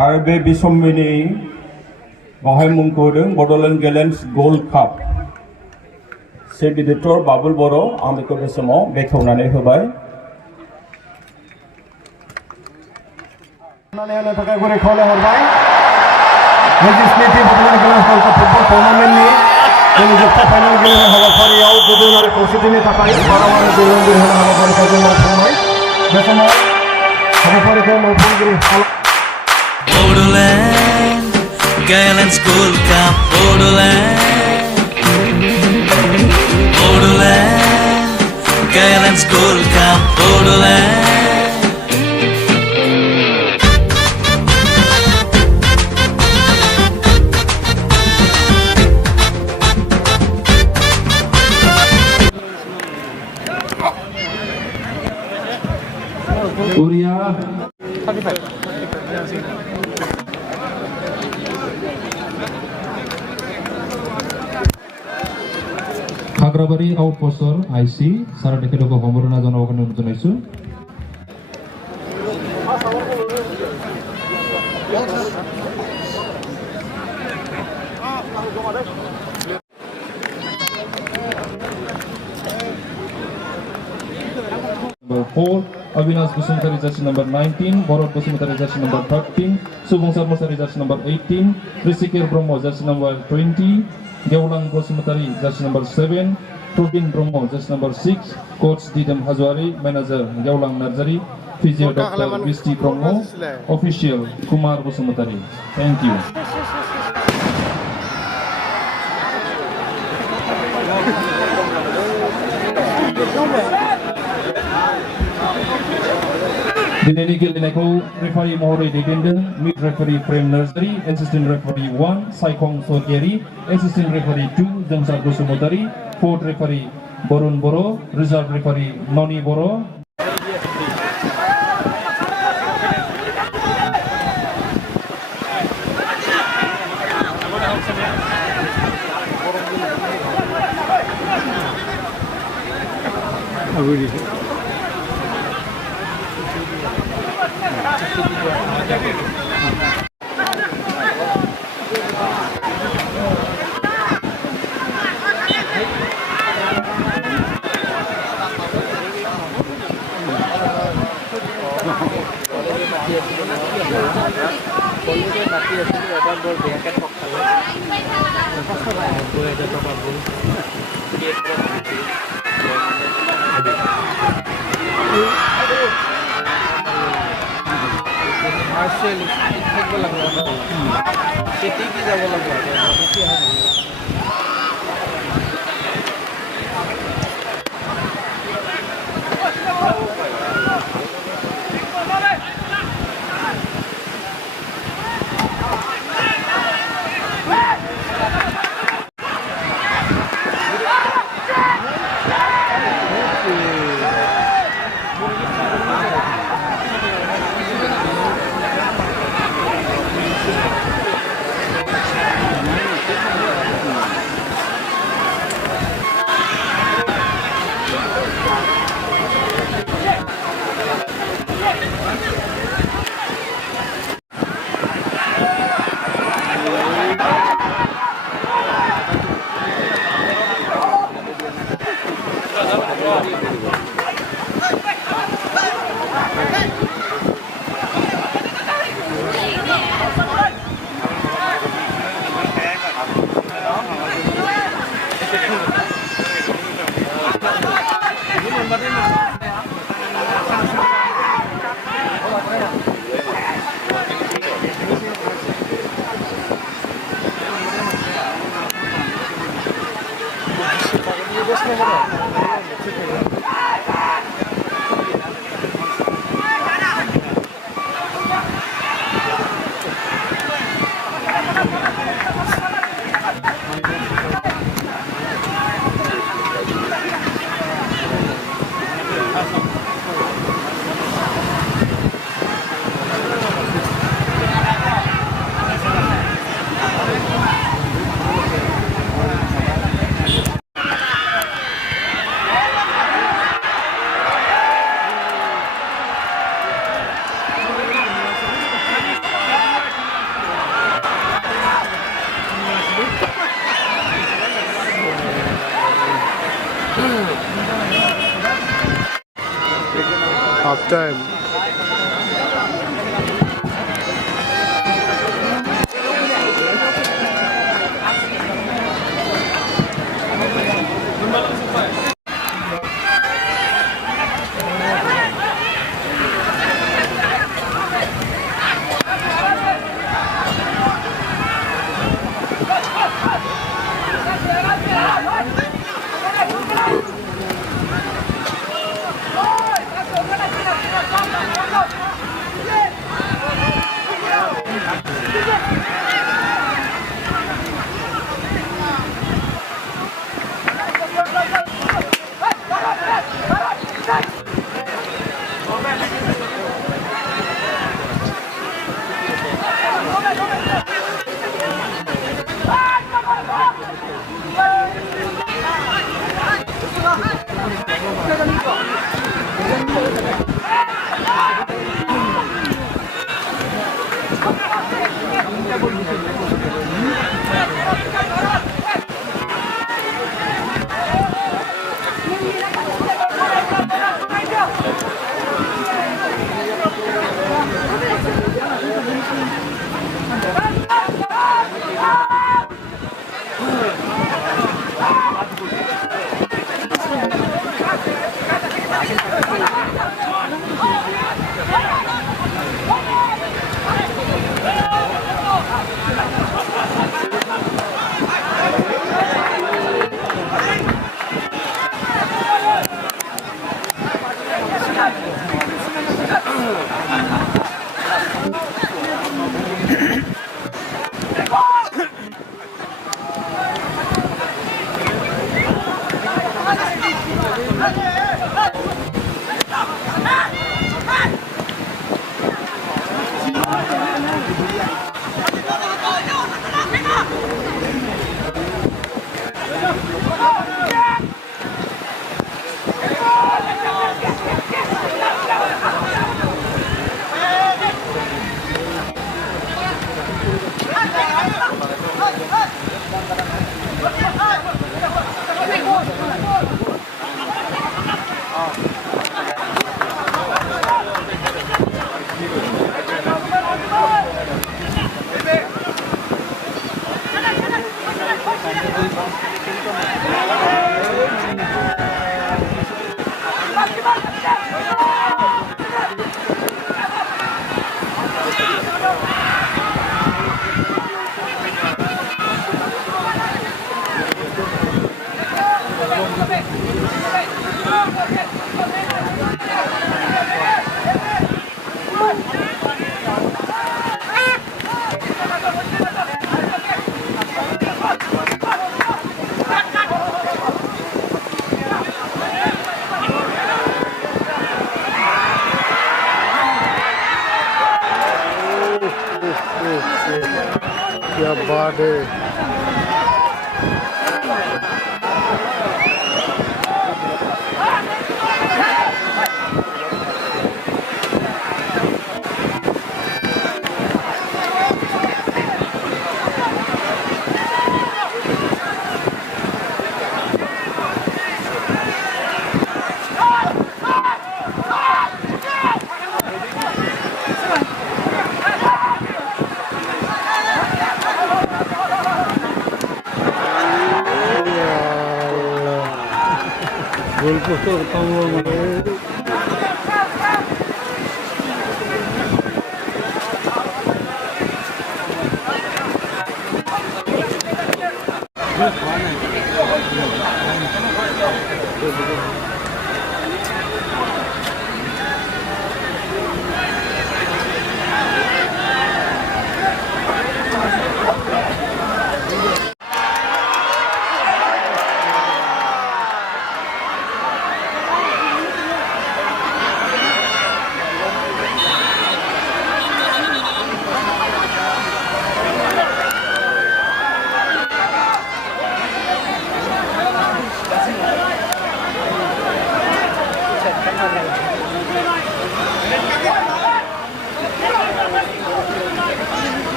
आरो बे बिसम्बिनि बाहाय मुंखौ होदों बड'लेण्ड गेलेन्स गोल्ड काप सेक्रेटारि बाबुल बर' आं बेखौ बे समाव बेखेवनानै होबाय होनो थाखाय गुरै खावलायहरबाय लेजिस्लेटिभ बड'लेण्ड गेलेन्स गोल्ड काप फुटबल टुर्नामेन्टनि जोंनि जोबथा फाइनाल गेलेनाय हाबाफारियाव गोजोन आरो खौसेथिनि थाखाय बारमारि दैदेनगिरि होनो हाबाफारिखौ जों मावफुंबाय बे समाव हाबाफारिखौ मावफुंगिरि Borderland Gallants Gold Cup Borderland Gallants Gold Cup Borderland Korea Kagrabari outposter IC Sarah Dekelogo Homoruna Jonawakan Nutunaisu Number 4 Avinash Busungkari jersey number 19, Borot Busungkari jersey number 13, Subung Sarmasari jersey number 18, Risikir Bromo jersey number 20, Geulang Busungkari jersey number 7, Tobin Bromo jersey number 6, Coach Didem Hazwari, Manager Geulang Narzari, Physio Dr. Visti Bromo, Official Kumar Busungkari. Thank you. Dineni Gilinaiko, referee Mahore Didenden, mid referee Prem Nursery, assistant referee 1, Saikong Sogeri, assistant referee 2, Jamsar Gusumotari, fourth referee Borun Boro, reserve referee Noni Boro. Half time. क्या बात है। गोलपोस्टर रखा हुआ है।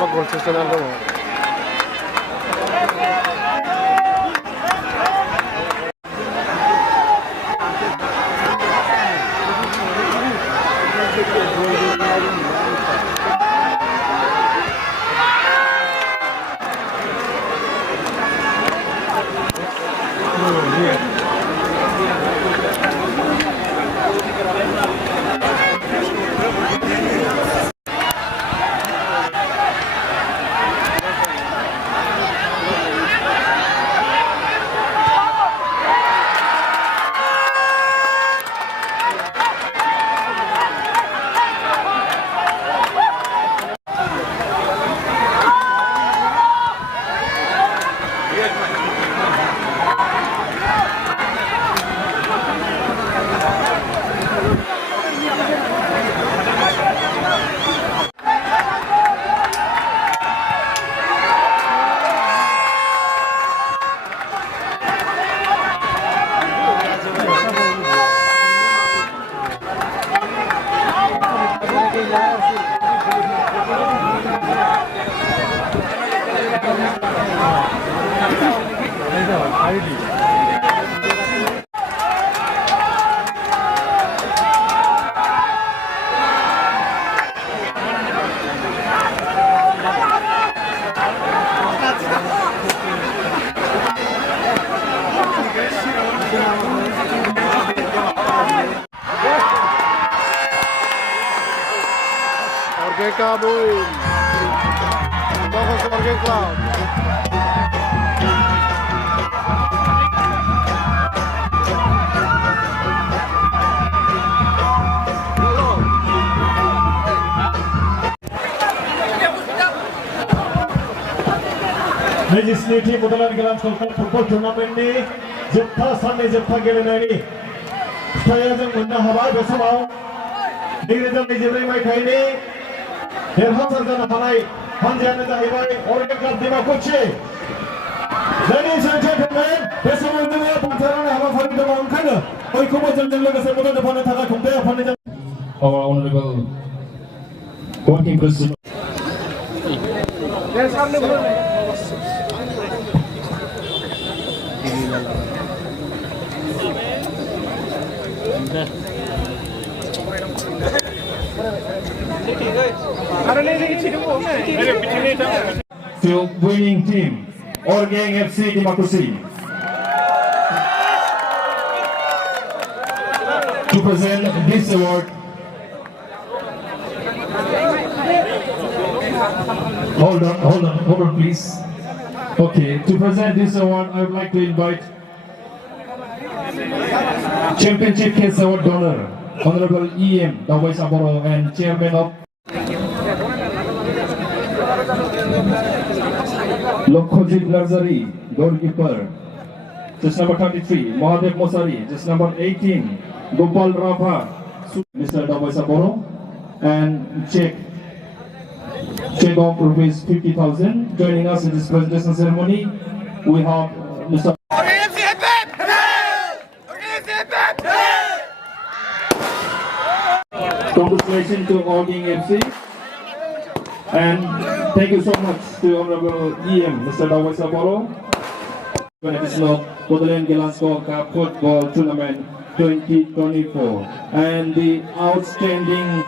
apa gol sesuatu dong. Orgeka boy. Bagus Orgeka. Legislative Bodolan Galan Football Tournament ni जोबथा साननै जोबथा गेलेनायनि फिथाइया जों मोननो हाबाय बे समाव 2024 मायथाइनि देरहासार जानो हानाय हानजायानो जाहैबाय अरगें club Dimakuchi. Ladies and gentlemen, बे समाव जोङो बान्था राननाय हाबाफारि दङ ओंखायनो बयखौबो जोंजों लोगोसे मदद होफानो थाखाय खुंथाय होफानो Our honorable working president. To winning team, Orgeng FC Democracy. To present this award, hold on, please. Okay, to present this award, I would like to invite Championship Case Award donor, Honorable E.M. Dawai Saboro and Chairman of Lokhojit Larzari, goalkeeper. Just number 33, Mahadev Mosari. Just number 18, Gopal Rava, Mr. Dawai Saboro, and check of rupees 50,000. Joining us in this presentation ceremony, we have Mr. Congratulations to Orgeng FC, and thank you so much to Honorable EM, Mr. Dawai Saboro, for the additional Bodolan Galan Gold Cup Football Tournament 2024, and the outstanding